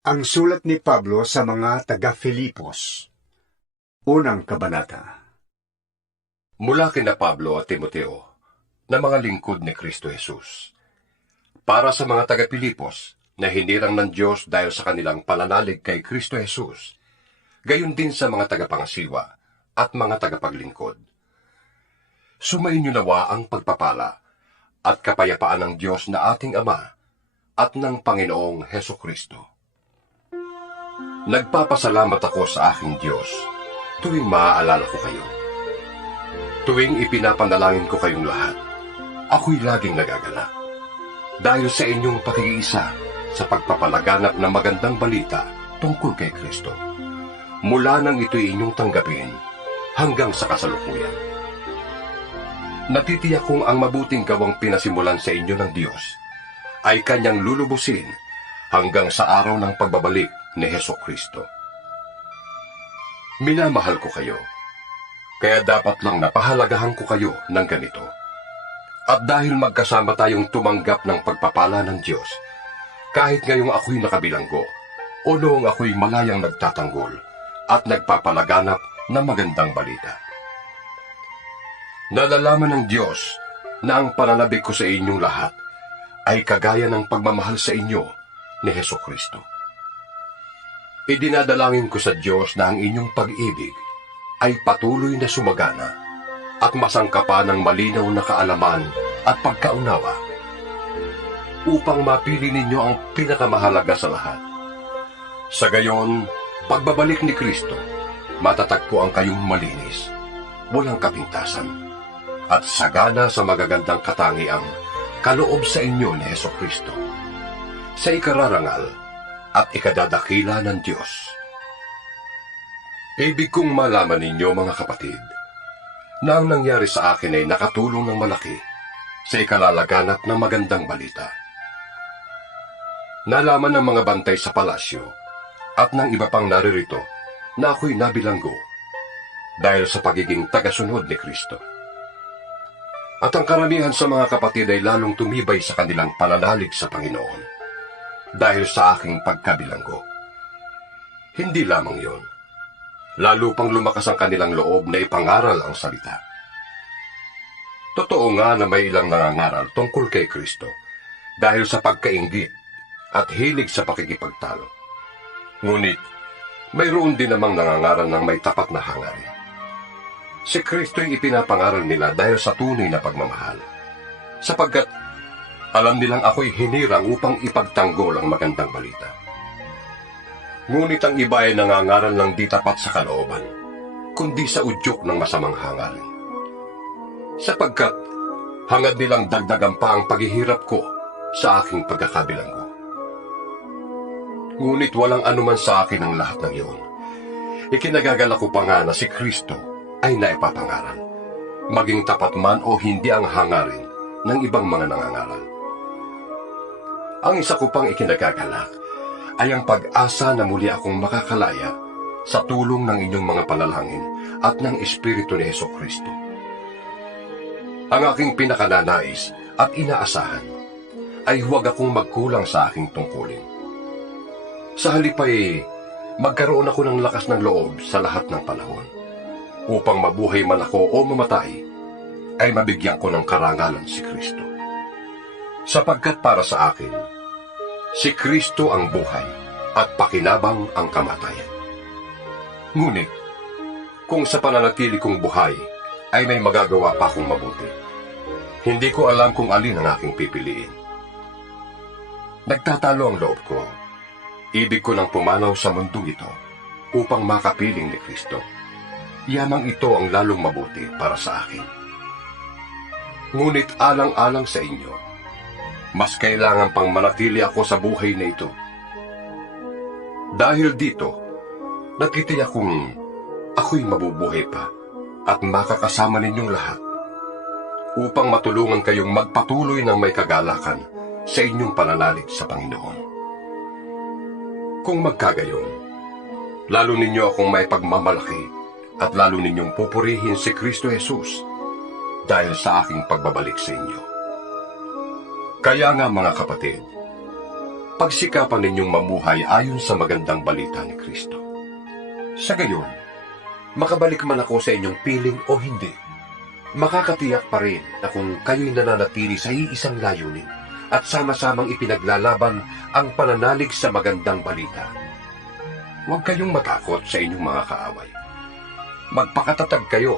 Ang sulat ni Pablo sa mga taga-Filipos. Unang kabanata. Mula kina Pablo at Timoteo, na mga lingkod ni Kristo Jesus. Para sa mga taga-Filipos na hinirang ng Diyos dahil sa kanilang pananalig kay Kristo Jesus, gayon din sa mga tagapangasiwa at mga tagapaglingkod. Sumainyo nawa ang pagpapala at kapayapaan ng Diyos na ating Ama at ng Panginoong Heso Kristo. Nagpapasalamat ako sa aking Diyos tuwing maaalala ko kayo. Tuwing ipinapanalangin ko kayong lahat, ako'y laging nagagalak. Dahil sa inyong pakikiisa sa pagpapalaganap ng magandang balita tungkol kay Kristo. Mula nang ito'y inyong tanggapin hanggang sa kasalukuyan. Natitiyak kong ang mabuting gawang pinasimulan sa inyo ng Diyos ay Kanyang lulubusin hanggang sa araw ng pagbabalik ni Heso Kristo. Minamahal ko kayo, kaya dapat lang napahalagahan ko kayo ng ganito. At dahil magkasama tayong tumanggap ng pagpapala ng Diyos, kahit ngayong ako'y nakabilanggo, o noong ako'y malayang nagtatanggol at nagpapalaganap ng magandang balita. Nalalaman ng Diyos na ang pananabik ko sa inyong lahat ay kagaya ng pagmamahal sa inyo ni Heso Kristo. Idinadalangin ko sa Diyos na ang inyong pag-ibig ay patuloy na sumagana at masangkapan ng malinaw na kaalaman at pagkaunawa upang mapili ninyo ang pinakamahalaga sa lahat. Sa gayon, pagbabalik ni Kristo, matatagpuan kayong malinis, walang kapintasan, at sagana sa magagandang katangiang kaloob sa inyo ni Heso Kristo, sa ikararangal at ikadadakila ng Diyos. Ibig kong malaman ninyo, mga kapatid, na ang nangyari sa akin ay nakatulong ng malaki sa ikalalaganap ng magandang balita. Nalaman ng mga bantay sa palasyo at ng iba pang naririto na ako'y nabilanggo dahil sa pagiging tagasunod ni Kristo. At ang karamihan sa mga kapatid ay lalong tumibay sa kanilang pananalig sa Panginoon dahil sa aking pagkabilanggo. Hindi lamang yon, lalo pang lumakas ang kanilang loob na ipangaral ang salita. Totoo nga na may ilang nangangaral tungkol kay Kristo dahil sa pagkainggit at hilig sa pakikipagtalo. Ngunit, mayroon din namang nangangaral ng may tapat na hangarin. Si Kristo'y ipinapangaral nila dahil sa tunay na pagmamahal, sapagkat alam nilang ako'y hinirang upang ipagtanggol ang magandang balita. Ngunit ang iba ay nangangaral ng di tapat sa kalooban, kundi sa udyok ng masamang hangarin. Sapagkat hangad nilang dagdagan pa ang paghihirap ko sa aking pagkakabilanggo. Ngunit walang anuman sa akin ang lahat ng iyon. Ikinagagalak ko pa nga na si Kristo ay naipapangaral, maging tapat man o hindi ang hangarin ng ibang mga nangangaral. Ang isa ko pang ikinagagalak ay ang pag-asa na muli akong makakalaya sa tulong ng inyong mga panalangin at ng Espiritu ni Heso Kristo. Ang aking pinakananais at inaasahan ay huwag akong magkulang sa aking tungkulin. Sa halip ay magkaroon ako ng lakas ng loob sa lahat ng panahon, upang mabuhay man ako o mamatay, ay mabigyan ko ng karangalan si Kristo. Sapagkat para sa akin, si Kristo ang buhay at pakinabang ang kamatayan. Ngunit, kung sa pananatili kong buhay ay may magagawa pa akong mabuti, hindi ko alam kung alin ang aking pipiliin. Nagtatalo ang loob ko. Ibig ko nang pumanaw sa mundong ito upang makapiling ni Kristo. Yamang ito ang lalong mabuti para sa akin. Ngunit alang-alang sa inyo, mas kailangan pang manatili ako sa buhay na ito. Dahil dito, natitiyak kong ako'y mabubuhay pa at makakasama ninyong lahat upang matulungan kayong magpatuloy ng may kagalakan sa inyong pananalig sa Panginoon. Kung magkagayon, lalo ninyo akong may pagmamalaki at lalo ninyong pupurihin si Kristo Jesus dahil sa aking pagbabalik sa inyo. Kaya nga, mga kapatid, pagsikapan ninyong mamuhay ayon sa magandang balita ni Kristo. Sa gayon, makabalik man ako sa inyong piling o hindi, makakatiyak pa rin na kung kayo'y nananatili sa iisang layunin at sama-samang ipinaglalaban ang pananalig sa magandang balita, huwag kayong matakot sa inyong mga kaaway. Magpakatatag kayo,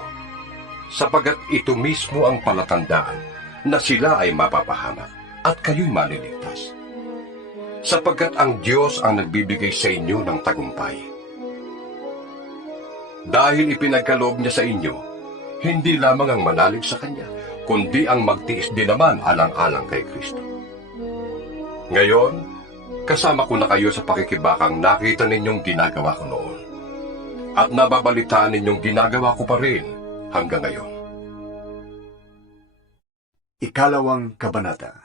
sapagat ito mismo ang palatandaan na sila ay mapapahamak at kayo'y maliligtas. Sapagkat ang Diyos ang nagbibigay sa inyo ng tagumpay. Dahil ipinagkaloob niya sa inyo, hindi lamang ang manalig sa Kanya, kundi ang magtiis din naman alang-alang kay Kristo. Ngayon, kasama ko na kayo sa pakikibakang nakita ninyong ginagawa ko noon. At nababalitaan ninyong ginagawa ko pa rin hanggang ngayon. Ikalawang kabanata.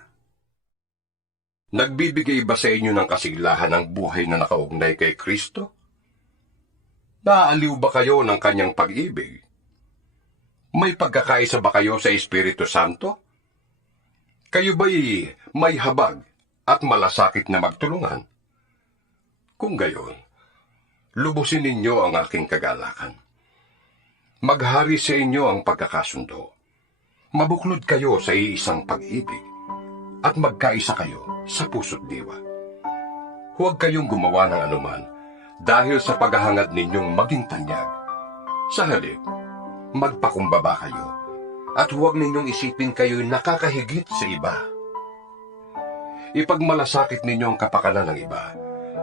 Nagbibigay ba sa inyo ng kasiglahan ng buhay na nakaugnay kay Kristo? Naaaliw ba kayo ng Kanyang pag-ibig? May pagkakaisa ba kayo sa Espiritu Santo? Kayo ba'y may habag at malasakit na magtulungan? Kung gayon, lubusin ninyo ang aking kagalakan. Maghari sa inyo ang pagkakasundo. Mabuklod kayo sa iisang pag-ibig at magkaisa kayo sa puso't diwa. Huwag kayong gumawa ng anuman dahil sa paghahangad ninyong maging tanyag. Sa halip, magpakumbaba kayo at huwag ninyong isipin kayo'y nakakahigit sa iba. Ipagmalasakit ninyo ang kapakanan ng iba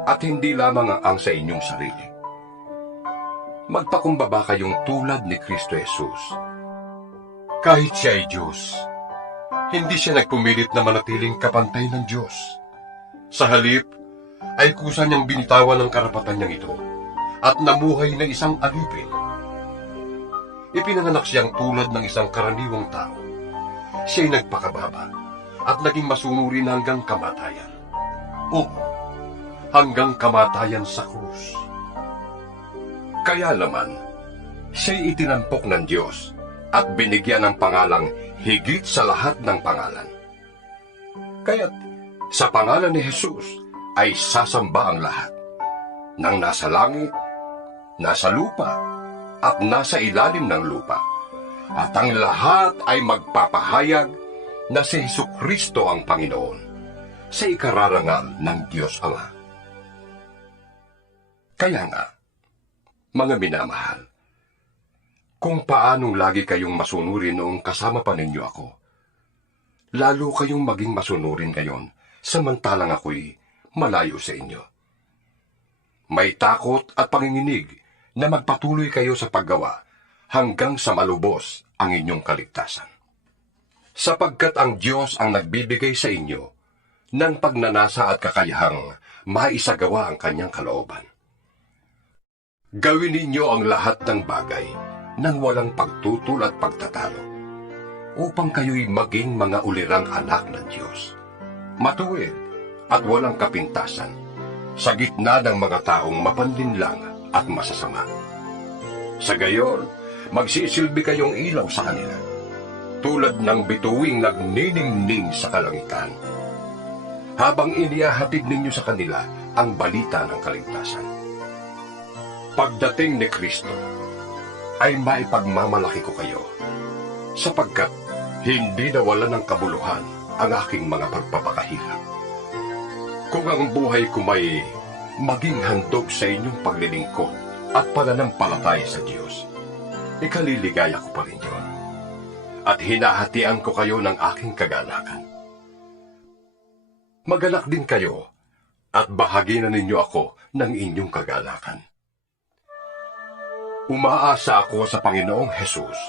at hindi lamang ang sa inyong sarili. Magpakumbaba kayong tulad ni Kristo Jesus. Kahit siya ay Diyos, hindi siya nagpumilit na manatiling kapantay ng Diyos. Sa halip, ay kusa niyang binitawan ang karapatan niyang ito at namuhay na isang alipin. Ipinanganak siyang tulad ng isang karaniwang tao. Siya'y nagpakababa at naging masunurin hanggang kamatayan. Oo, hanggang kamatayan sa krus. Kaya naman, siya'y itinampok ng Diyos at binigyan ng pangalang higit sa lahat ng pangalan. Kaya't sa pangalan ni Jesus ay sasamba ang lahat, ng nasa langit, nasa lupa, at nasa ilalim ng lupa. At ang lahat ay magpapahayag na si Jesucristo ang Panginoon sa ikararangal ng Diyos Ama. Kaya nga, mga minamahal, kung paanong lagi kayong masunurin noong kasama pa ninyo ako, lalo kayong maging masunurin ngayon, samantalang ako'y malayo sa inyo. May takot at panginginig na magpatuloy kayo sa paggawa hanggang sa malubos ang inyong kaligtasan. Sapagkat ang Diyos ang nagbibigay sa inyo ng pagnanasa at kakayahang maisagawa ang Kanyang kalooban. Gawin ninyo ang lahat ng bagay nang walang pagtutol at pagtatalo, upang kayo'y maging mga ulirang anak ng Diyos, matuwid at walang kapintasan, sa gitna ng mga taong mapanlinlang at masasama. Sa gayon, magsisilbi kayong ilaw sa kanila, tulad ng bituing nagniningning sa kalangitan, habang inihahatid ninyo sa kanila ang balita ng kaligtasan. Pagdating ni Kristo, ay maipagmamalaki ko kayo, sapagkat hindi nawala ng kabuluhan ang aking mga pagpapakahirap. Kung ang buhay ko may maging handog sa inyong paglilingkod at pananampalataya sa Diyos, ikaliligaya ko pa rin yun, at hinahatian ko kayo ng aking kagalakan. Magalak din kayo, at bahaginan ninyo ako ng inyong kagalakan. Umaasa ako sa Panginoong Jesus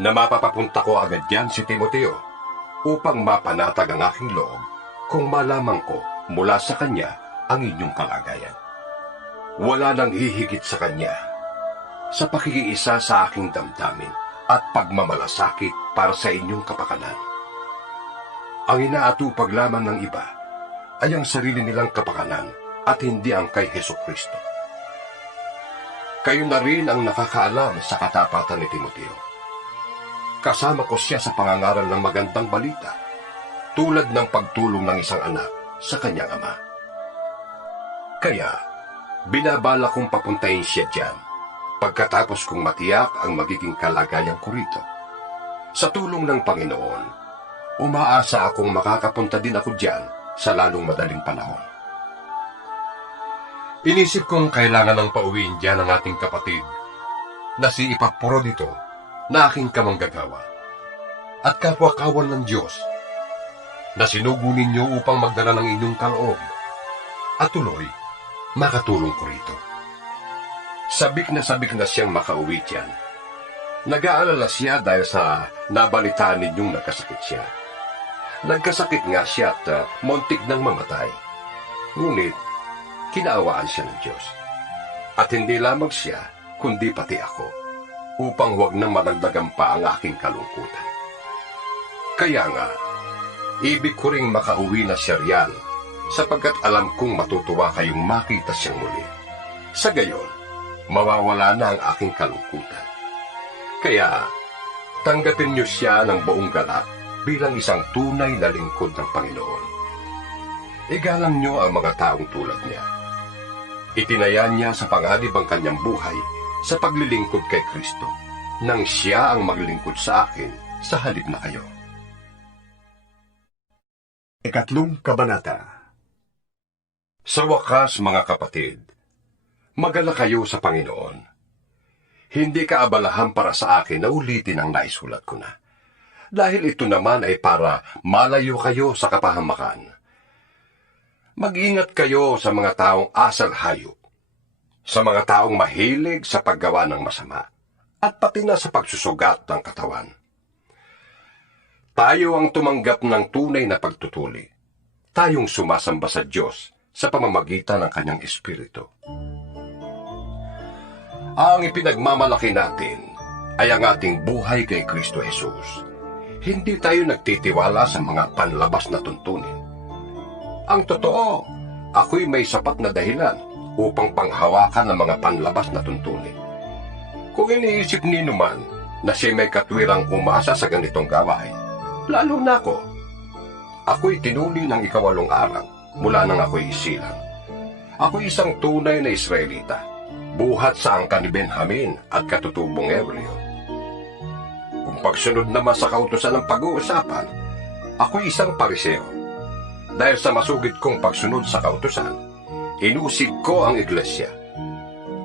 na mapapapunta ko agad yan si Timoteo upang mapanatag ang aking loob kung malaman ko mula sa kanya ang inyong kalagayan. Wala nang hihigit sa kanya sa pakikiisa sa aking damdamin at pagmamalasakit para sa inyong kapakanan. Ang inaatupag lamang ng iba ay ang sarili nilang kapakanan at hindi ang kay Jesucristo. Kayo na rin ang nakakaalam sa katapatan ni Timoteo. Kasama ko siya sa pangangaral ng magandang balita, tulad ng pagtulong ng isang anak sa kanyang ama. Kaya, binabala kong papuntahin siya diyan pagkatapos kong matiyak ang magiging kalagayan ko rito. Sa tulong ng Panginoon, umaasa akong makakapunta din ako diyan sa lalong madaling panahon. Inisip kong kailangan ng pauwiin diyan ang ating kapatid na si Epaprodito na aking kamanggagawa at kapwa-kawan ng Diyos na sinugo ninyo upang magdala ng inyong kaloob at tuloy makatulong ko rito. Sabik na siyang makauwi diyan. Nag-aalala siya dahil sa nabalitaan ninyong nagkasakit siya. Nagkasakit nga siya at muntik nang mamatay. Ngunit, kinaawaan siya ng Diyos. At hindi lamang siya, kundi pati ako, upang huwag na madagdagan pa ang aking kalungkutan. Kaya nga, ibig ko ring makauwi na siya riyan, sapagkat alam kong matutuwa kayong makita siyang muli. Sa gayon, mawawala na ang aking kalungkutan. Kaya, tanggapin niyo siya ng buong galak bilang isang tunay na lingkod ng Panginoon. Igalang niyo ang mga taong tulad niya. Itinaya niya sa panganib ang kanyang buhay sa paglilingkod kay Kristo, nang siya ang maglingkod sa akin sa halip na kayo. Ikatlong kabanata. Sa wakas, mga kapatid, magala kayo sa Panginoon. Hindi kaabalahan para sa akin na ulitin ang naisulat ko na, dahil ito naman ay para malayo kayo sa kapahamakan. Mag-ingat kayo sa mga taong asal hayop, sa mga taong mahilig sa paggawa ng masama, at pati na sa pagsusugat ng katawan. Tayo ang tumanggap ng tunay na pagtutuli. Tayong sumasamba sa Diyos sa pamamagitan ng Kanyang Espiritu. Ang ipinagmamalaki natin ay ang ating buhay kay Kristo Jesus. Hindi tayo nagtitiwala sa mga panlabas na tuntunin. Ang totoo, ako'y may sapat na dahilan upang panghawakan ng mga panlabas na tuntunin. Kung iniisip ni Numan na siya may katwirang umasa sa ganitong gawain, lalo na ako. Ako'y tinuli ng 8 araw mula nang ako'y isilang. Ako'y isang tunay na Israelita, buhat sa angkan ni Benjamin at katutubong Hebreo. Kung pagsunod naman sa kautusan ng pag-uusapan, ako'y isang Pariseo. Dahil sa masugid kong pagsunod sa kautusan, inusig ko ang iglesia.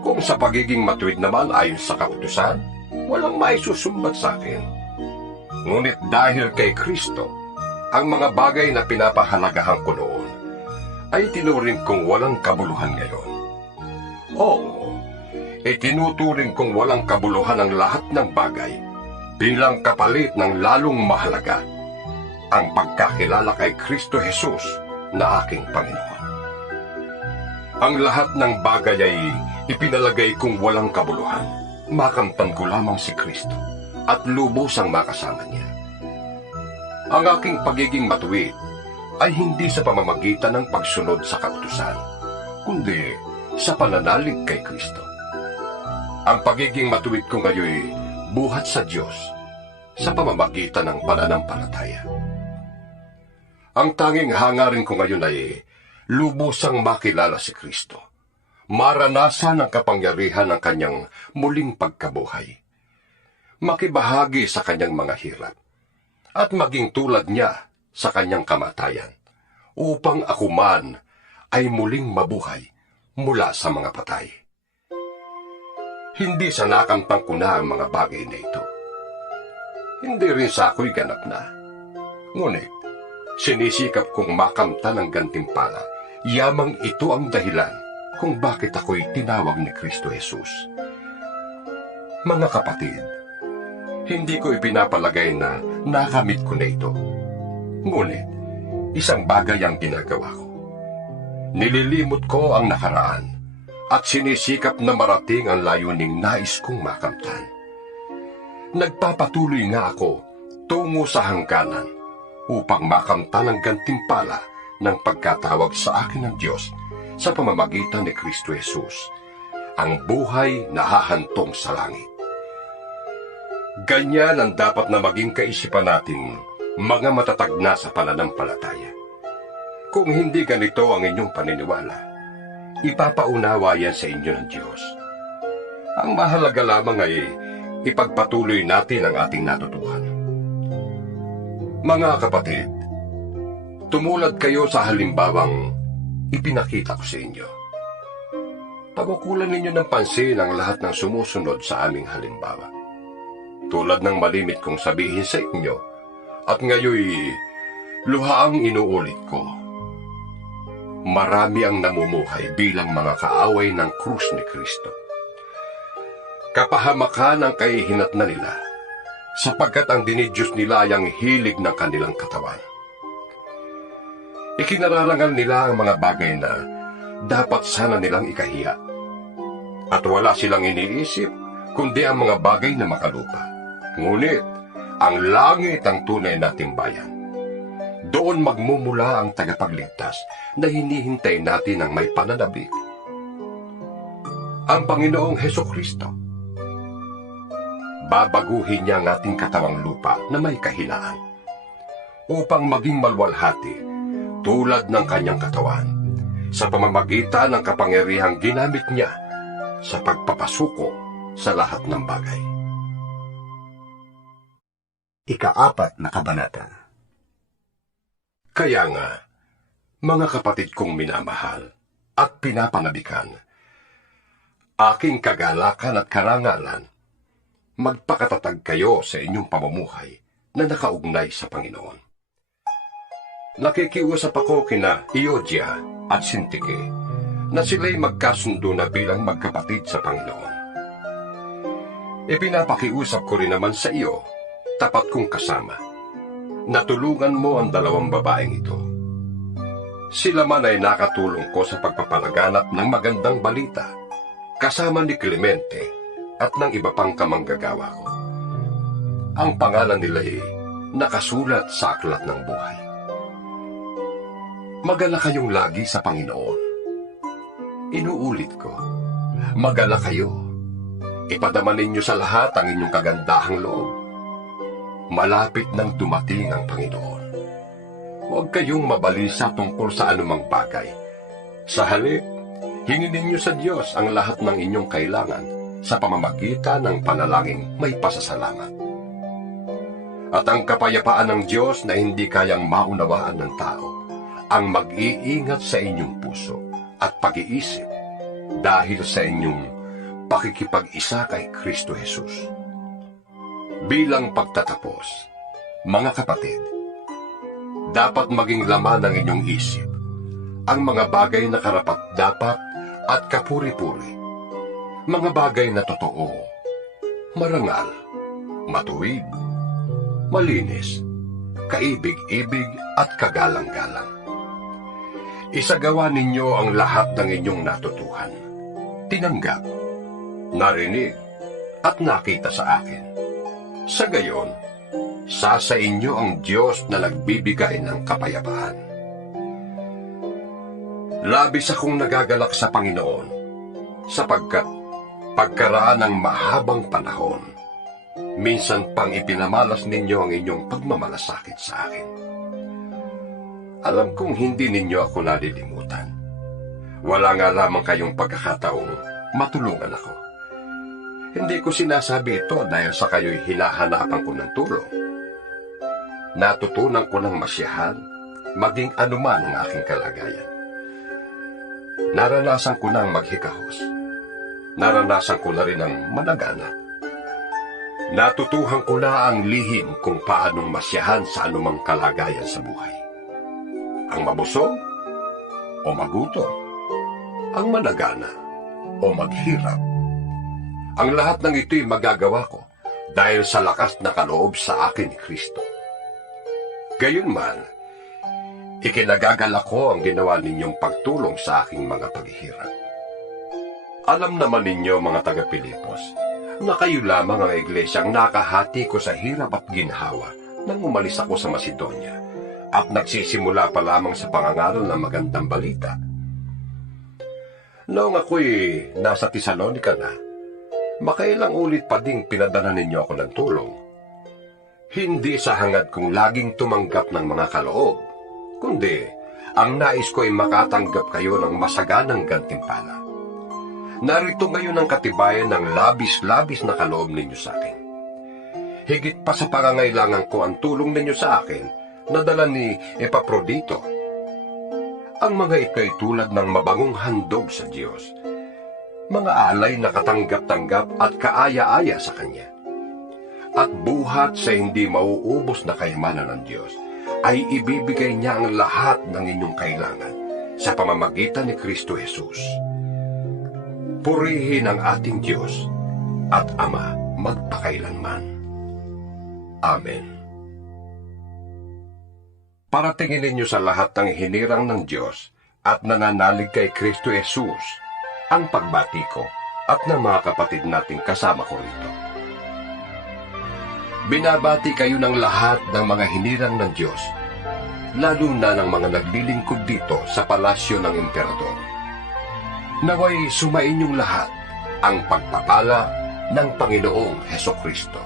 Kung sa pagiging matuwid naman ayon sa kautusan, walang maisusumbat sa akin. Ngunit dahil kay Kristo, ang mga bagay na pinapahalagahan ko noon ay tinuring kong walang kabuluhan ngayon. Oo, itinuturing kong walang kabuluhan ang lahat ng bagay bilang kapalit ng lalong mahalaga, ang pagkakilala kay Kristo Jesus na aking Panginoon. Ang lahat ng bagay ay ipinalagay kong walang kabuluhan. Makamtan ko lamang si Kristo at lubusang makasama niya. Ang aking pagiging matuwid ay hindi sa pamamagitan ng pagsunod sa kautusan, kundi sa pananalig kay Kristo. Ang pagiging matuwid ko ngayon buhat sa Diyos sa pamamagitan ng pananampalataya. Ang tanging hangarin ko ngayon ay lubusang makilala si Kristo, maranasan ang kapangyarihan ng kanyang muling pagkabuhay, makibahagi sa kanyang mga hirap, at maging tulad niya sa kanyang kamatayan, upang ako man ay muling mabuhay mula sa mga patay. Hindi sa nakamtang ko na ang mga bagay na ito. Hindi rin sa ako'y ganap na. Ngunit, sinisikap kong makamtan ng gantimpala, yamang ito ang dahilan kung bakit ako'y tinawag ni Kristo Jesus. Mga kapatid, hindi ko ipinapalagay na nakamit ko na ito. Ngunit, isang bagay ang ginagawa ko. Nililimot ko ang nakaraan at sinisikap na marating ang layuning nais kong makamtan. Nagpapatuloy nga ako tungo sa hangganan upang makamtan ang gantimpala ng pagkatawag sa akin ng Diyos sa pamamagitan ni Kristo Jesus, ang buhay na hahantong sa langit. Ganyan ang dapat na maging kaisipan natin mga matatag na sa pananampalataya. Kung hindi ganito ang inyong paniniwala, ipapaunawa yan sa inyo ng Diyos. Ang mahalaga lamang ay ipagpatuloy natin ang ating natutuhan. Mga kapatid, tumulad kayo sa halimbawang ipinakita ko sa inyo. Pagkukulan ninyo ng pansin ang lahat ng sumusunod sa aming halimbawa. Tulad ng malimit kong sabihin sa inyo, at ngayoy luhaang inuulit ko. Marami ang namumuhay bilang mga kaaway ng krus ni Kristo. Kapahamakan ang kahihinatnan nila, sapagkat ang dinidyos nila ay ang hilig ng kanilang katawan. Ikinararangal nila ang mga bagay na dapat sana nilang ikahiya. At wala silang iniisip, kundi ang mga bagay na makalupa. Ngunit, ang langit ang tunay na timbayan. Doon magmumula ang tagapagligtas na hinihintay natin ang may pananabik. Ang Panginoong Hesukristo. Babaguhin niya ang ating katawang lupa na may kahinaan upang maging malwalhati tulad ng kanyang katawan sa pamamagitan ng kapangyarihang ginamit niya sa pagpapasuko sa lahat ng bagay. Ika-4 na kabanata. Kaya nga, mga kapatid kong minamahal at pinapanabikan, aking kagalakan at karangalan, magpakatatag kayo sa inyong pamumuhay na nakaugnay sa Panginoon. Nakikiusap ako kina Euodia at Syntyche na sila'y magkasundo na bilang magkapatid sa Panginoon. Ipinapakiusap ko rin naman sa iyo, tapat kong kasama, na tulungan mo ang dalawang babaeng ito. Sila man ay nakatulong ko sa pagpapalaganap ng magandang balita, kasama ni Clemente at ng iba pang kamanggagawa ko. Ang pangalan nila ay nakasulat sa aklat ng buhay. Magala kayong lagi sa Panginoon. Inuulit ko, magala kayo. Ipadama ninyo sa lahat ang inyong kagandahang loob. Malapit nang dumating ang Panginoon. Huwag kayong mabalisa tungkol sa anumang bagay. Sa halip, hingin ninyo sa Diyos ang lahat ng inyong kailangan sa pamamagitan ng panalangin may pasasalamat. At ang kapayapaan ng Diyos na hindi kayang maunawaan ng tao, ang mag-iingat sa inyong puso at pag-iisip dahil sa inyong pakikipag-isa kay Kristo Jesus. Bilang pagtatapos, mga kapatid, dapat maging laman ng inyong isip ang mga bagay na karapat-dapat at kapuri-puri, mga bagay na totoo, marangal, matuwid, malinis, kaibig-ibig at kagalang-galang. Isagawa ninyo ang lahat ng inyong natutuhan, tinanggap, narinig, at nakita sa akin. Sa gayon, sa inyo ang Diyos na nagbibigay ng kapayapaan. Labis akong nagagalak sa Panginoon, sapagkat pagkaraan ng mahabang panahon, minsan pang ipinamalas ninyo ang inyong pagmamalasakit sa akin. Alam kong hindi ninyo ako nalilimutan. Wala nga lamang kayong pagkakataong matulungan ako. Hindi ko sinasabi ito dahil sa kayo'y hinahanapan ko ng tulong. Natutunan ko ng masiyahan, maging anuman ang aking kalagayan. Naranasan ko ng maghikahos. Naranasan ko na rin ang managanap. Natutuhan ko na ang lihim kung paanong masiyahan sa anumang kalagayan sa buhay. Ang mabusog o magutom, ang managana o maghirap. Ang lahat ng ito'y magagawa ko dahil sa lakas na kaloob sa akin ni Kristo. Gayunman, ikinagagalak ko ang ginawa ninyong pagtulong sa aking mga paghihirap. Alam naman ninyo, mga taga-Pilipos, na kayo lamang ang iglesyang nakahati ko sa hirap at ginhawa nang umalis ako sa Macedonia at nagsisimula pa lamang sa pangangaral ng magandang balita. Noong ako'y nasa Tesalonica na, makailang ulit pa ding pinadala ninyo ako ng tulong. Hindi sa hangad kong laging tumanggap ng mga kaloob, kundi Ang nais ko ay makatanggap kayo ng masaganang gantimpala. Narito ngayon ang katibayan ng labis-labis na kaloob ninyo sa akin. Higit pa sa pangangailangan ko ang tulong ninyo sa akin na dala ni Epaprodito. Ang mga ito ay tulad ng mabangong handog sa Diyos, mga alay na katanggap-tanggap at kaaya-aya sa Kanya. At buhat sa hindi mauubos na kayamanan ng Diyos, ay ibibigay niya ang lahat ng inyong kailangan sa pamamagitan ni Kristo Jesus. Purihin ang ating Diyos at Ama magpakailanman. Amen. Paratingin ninyo sa lahat ng hinirang ng Diyos at nananalig kay Kristo Jesus ang pagbati ko at ng mga kapatid nating kasama ko rito. Binabati kayo ng lahat ng mga hinirang ng Diyos, lalo na ng mga naglilingkod dito sa palasyo ng Emperador. Naway sumainyong lahat ang pagpapala ng Panginoong Hesukristo.